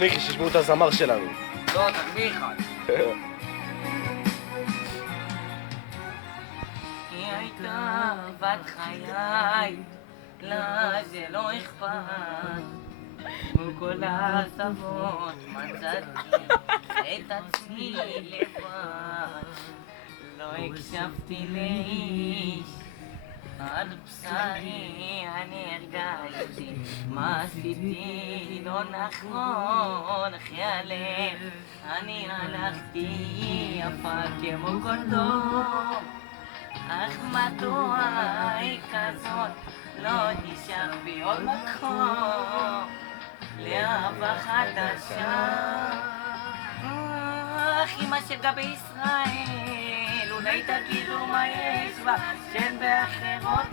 מיקי, שישמעו את הזמר שלנו. לא, תגביר אחד. היא הייתה בת חיי, לה זה לא אכפת. מול כל ההצבות מצאתי את עצמי לבד. לא הקשבתי לאיש, על בשרי אני הרגשתי מה עשיתי לא נכון, אחי הלב אני הלכתי יפה כמו קונדום, אך מדוע היא כזאת לא נשאר בי עוד מקום לאהבה חדשה. אך אמא של גבי ישראל, אולי תגידו מה יש בה שאין באחרות